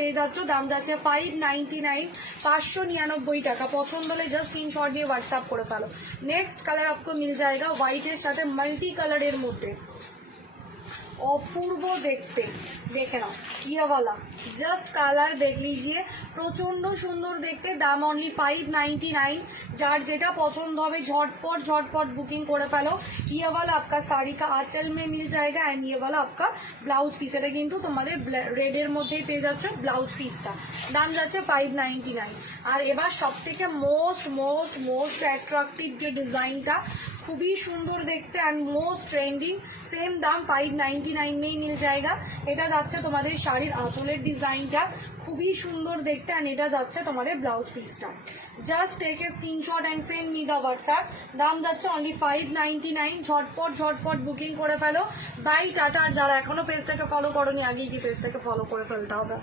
পেয়ে যাচ্ছ, দাম যাচ্ছে 599, 599 টাকা। পছন্দ হলে জাস্ট স্ক্রিনশট দিয়ে হোয়াটসঅ্যাপ করে ফেলো। नेक्स्ट कलर आपको मिल जाएगा व्हाइटेर साथे मल्टी कलर मध्य, अपूर्व देखते, देखे नाओ ये वाला जस्ट कलर देख लीजिए, प्रचंड सुंदर देखते। दाम ओनली 599। जार जेटा पसंद होबे झटपट झटपट बुकिंग करे फेलो। ये वाला आपका साड़ी का आंचल में मिल जाएगा एंड ये वाला आपका ब्लाउज पीस। এটা কিন্তু তোমাদের রেডের মধ্যেই পেয়ে যাচ্ছ ব্লাউজ পিসটা। দাম যাচ্ছে 599। আর এবার সবথেকে মোস্ট মোস্ট মোস্ট অ্যাট্রাকটিভ যে ডিজাইনটা, খুবই সুন্দর দেখতে এন্ড মোস্ট ট্রেন্ডিং, সেম দাম 599 में ही मिल जाएगा। এটা যাচ্ছে তোমাদের শাড়ির আঁচলের ডিজাইনটা, খুবই সুন্দর দেখতে এন্ড এটা যাচ্ছে তোমাদের ব্লাউজ পিসটা। Just take a screenshot and send me the WhatsApp. দাম যাচ্ছে অনলি 599। ঝটপট ঝটপট বুকিং করে ফেলো। By tata. আর যারা এখনো পেজটাকে ফলো করোনি, আগেই কি পেজটাকে ফলো করে ফেলতে হবে।